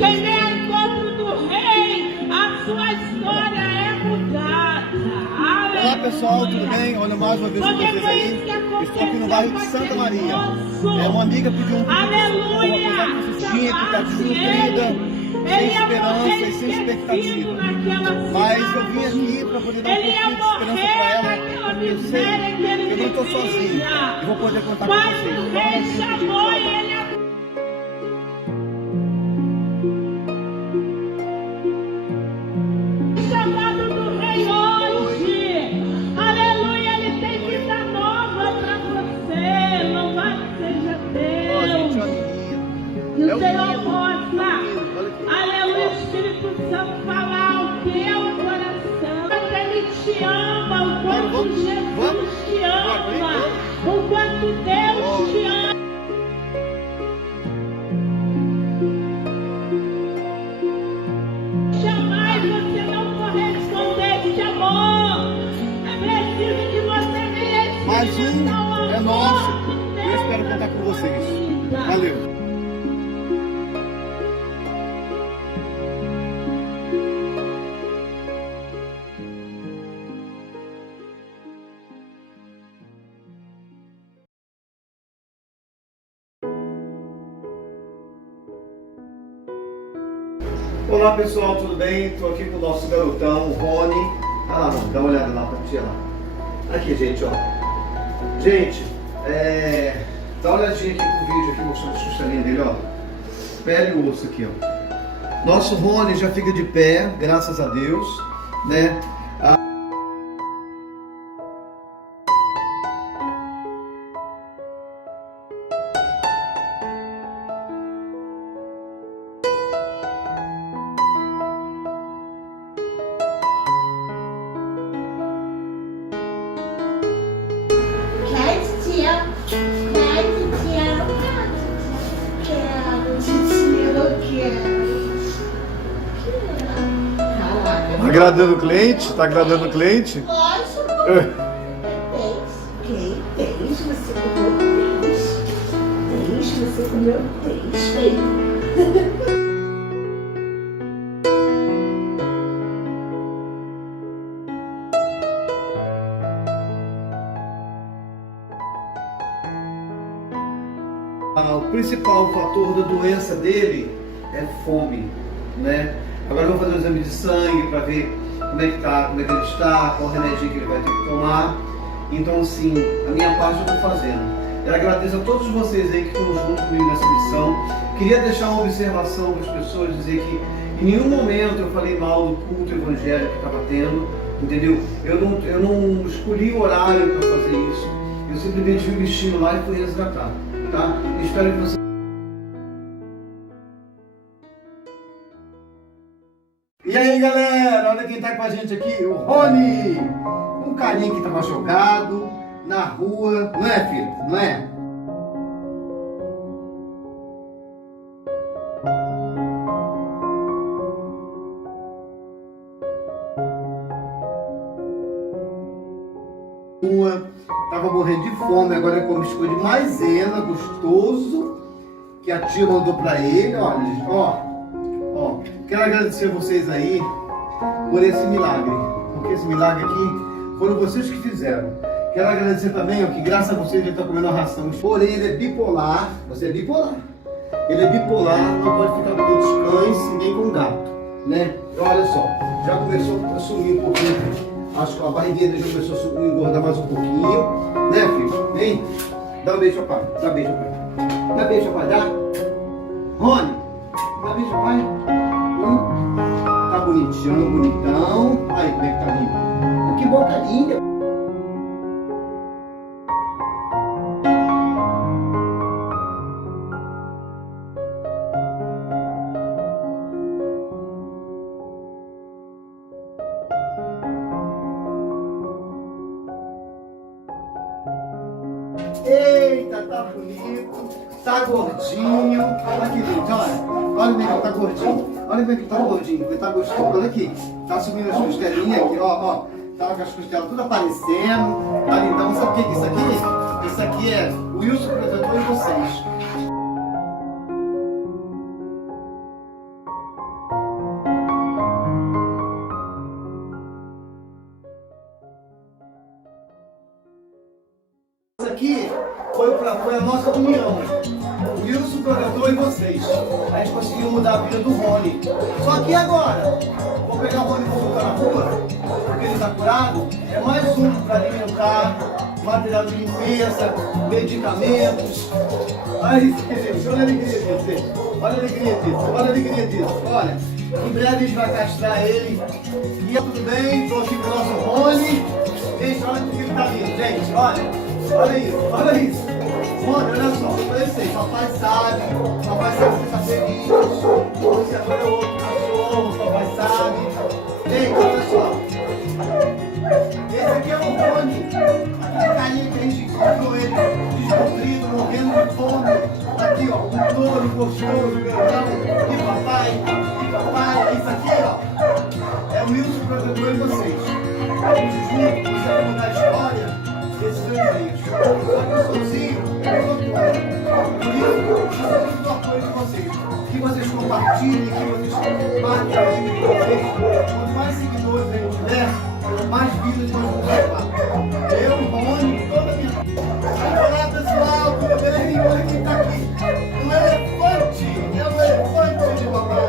Quem vem ao encontro do rei, a sua história é mudada. Olá pessoal, tudo bem? Olha mais uma vez com vocês aí. Estou aqui no bairro de Santa Maria. Uma amiga pediu um Aleluia! que você tinha que estar desnutrida, sem esperança e sem expectativa. Mas eu vim aqui para poder dar um pouquinho de esperança para ela. Eu sei que eu não estou sozinho e vou poder contar com vocês. O rei chamou e ele chamado do rei hoje. Aleluia, ele tem vida nova para você. Louvado seja Deus. Que o Senhor possa, aleluia, o Espírito Santo falar ao teu coração. Ele te ama, o quanto Jesus te ama, o quanto Deus te ama. Jamais você não corresponder de amor. É preciso que você venha. Mais um é nosso. Eu espero contar com vocês. Valeu. Olá pessoal, tudo bem? Estou aqui com o nosso garotão, o Rony. Ah lá, Rony, dá uma olhada lá pra tia lá. Aqui, gente, ó. Gente, dá uma olhadinha aqui pro vídeo, aqui mostrando a costelinha dele, ó. Pele e osso aqui, ó. Nosso Rony já fica de pé, graças a Deus, né? Agradando o cliente? Tá agradando o cliente? Lógico. Deixa você comer peixe. Deixa você comer peixe. O principal fator da doença dele é fome, né? Agora eu vou fazer um exame de sangue para ver como é que tá, como é que ele está, qual remedinho que ele vai ter que tomar. Então, assim, a minha parte eu estou fazendo. Eu agradeço a todos vocês aí que estão junto comigo nessa missão. Queria deixar uma observação para as pessoas, dizer que em nenhum momento eu falei mal do culto evangélico que estava tendo, entendeu? Eu não escolhi o horário para fazer isso. Eu simplesmente vi o destino lá e fui resgatar, tá? Espero que você... E aí galera, olha quem tá com a gente aqui, o Rony, um carinha que tava jogado na rua, não é filho? Não é? Tava morrendo de fome, agora ele come biscoito de maisena, gostoso, que a tia mandou pra ele, olha gente, ó. Quero agradecer a vocês aí por esse milagre, porque esse milagre aqui foram vocês que fizeram. Quero agradecer também, ó, que graças a vocês ele está comendo a ração. Porém, ele é bipolar, você é bipolar. Ele é bipolar, não pode ficar com outros cães e nem com gato, né? Então, olha só, já começou a sumir um pouquinho, acho que a barriguinha dele já começou a engordar mais um pouquinho, né filho? Vem, dá um beijo ao pai, dá um beijo ao pai. Dá beijo ao pai, dá? Rony, dá beijo ao pai. Tá bonitinho, bonitão. Aí, como é que tá lindo? Que boca linda. Eita, tá bonito. Tá gordinho. Aqui, gente, olha. Olha como é que tá gordinho. Olha como é que tá gordinho. Ele tá gostoso. Olha aqui. Tá subindo as costelinhas aqui, ó. Tá com as costelas tudo aparecendo. Tá lindão. Sabe o que é isso aqui? Isso aqui é o Wilson protetor de vocês. aqui foi a nossa união. O Wilson projetou e vocês. A gente conseguiu mudar a vida do Rony. Só que agora, vou pegar o Rony e vou botar na rua, porque ele está curado. É mais um para alimentar, material de limpeza, medicamentos. Aí, gente, olha a alegria disso, gente. Olha a alegria disso, olha a alegria disso. Olha, em breve a gente vai castrar ele. E tudo bem, estou aqui com o nosso Rony. Gente, olha que ele tá lindo, gente, olha isso, olha isso. Rony, olha só, eu falei assim, papai sabe que você está feliz. Você agora é outro cachorro, papai sabe. Gente, olha só. Esse aqui é o Rony, aquele carinha que a gente encontrou ele desnutrido, morrendo de fome. Aqui, ó, um touro gostoso, grandão. E papai, isso aqui, ó, é o Wilson protetor de vocês. Junto, você vai mudar a história desses anjinhos. Só que eu sozinho, eu não dou conta. Por isso, eu preciso do apoio de vocês. Que vocês compartilhem, que vocês marquem a vida de vocês. Quanto mais seguidores a gente tiver, mais vidas nós vamos levar. Eu, Rony, toda a minha vida. Olá pessoal, tudo bem? Olha quem está aqui. Um elefante, é um elefante de papai.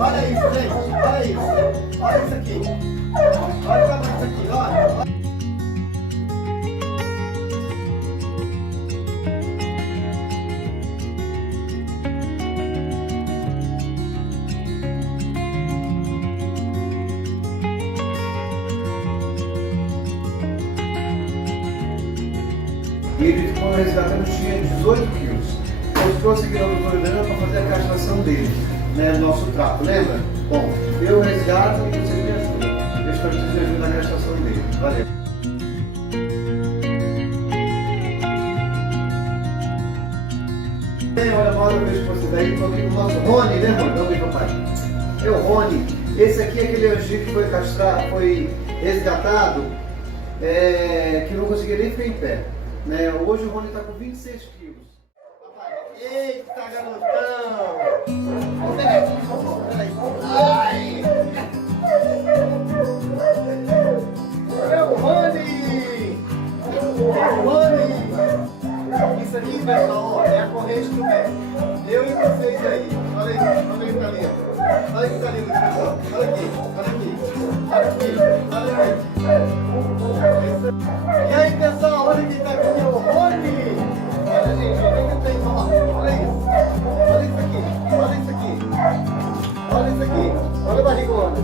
Olha isso, gente, olha isso. Olha isso aqui. Olha o tamanho disso aqui, olha. E ele, quando resgatamos, tinha 18 quilos. Eu trouxe aqui na doutora Helena para fazer a castração dele, né, no nosso trato, lembra? Bom, eu resgato e vocês me ajudam. Eu espero que vocês me ajudem na castração dele. Valeu. Bem, olha, mal eu vejo vocês aí, estou aqui com o nosso Rony, né, Rony? Não vem, papai. É o Rony. Esse aqui é aquele anjinho que foi castrado, foi resgatado, que não conseguia nem ficar em pé. Né? Hoje o Rony está com 26 quilos. Eita, garotão! Vamos pegar aqui, peraí. Ai! É o Rony! É o Rony! Isso aqui, pessoal, ó, é a corrente do pé. Eu e vocês aí. Olha aí, olha aí que tá lindo. Olha que tá lindo, pessoal. Olha aqui, olha aqui. Olha aqui, olha aqui. E aí, pessoal, olha quem tá aqui, o Rony! Olha, gente, olha que tem, ó. Olha isso. Olha isso aqui, olha isso aqui. Olha isso aqui. Olha a barrigona.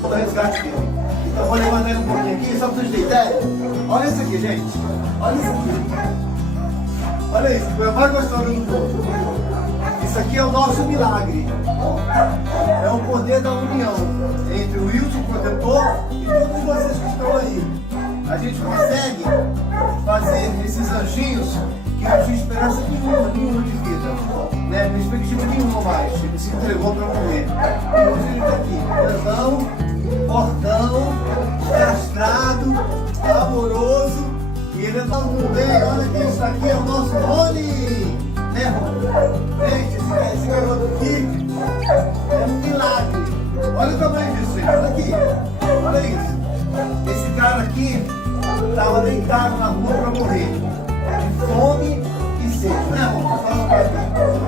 Do resgate dele. Eu vou levantar ele um pouquinho aqui, só para vocês terem ideia. Olha isso aqui, gente. Olha isso aqui. Olha isso, foi a mais gostosa do mundo. Isso aqui é o nosso milagre. É o poder da união entre o Wilson, o protetor, e todos vocês que estão aí. A gente consegue fazer esses anjinhos que não tinha esperança nenhuma de vida, né? Perspectiva nenhuma mais. Ele se entregou para morrer. E hoje ele está aqui, grandão, fortão, castrado, amoroso. E ele está muito bem. Olha quem está aqui, é o nosso Rony. Né, Rony? Gente, esse garoto aqui é um milagre. Olha o tamanho disso, gente. Olha aqui. Olha isso. Esse cara aqui estava deitado na rua para morrer. De fome e sede, né, Rony? Fala pra mim.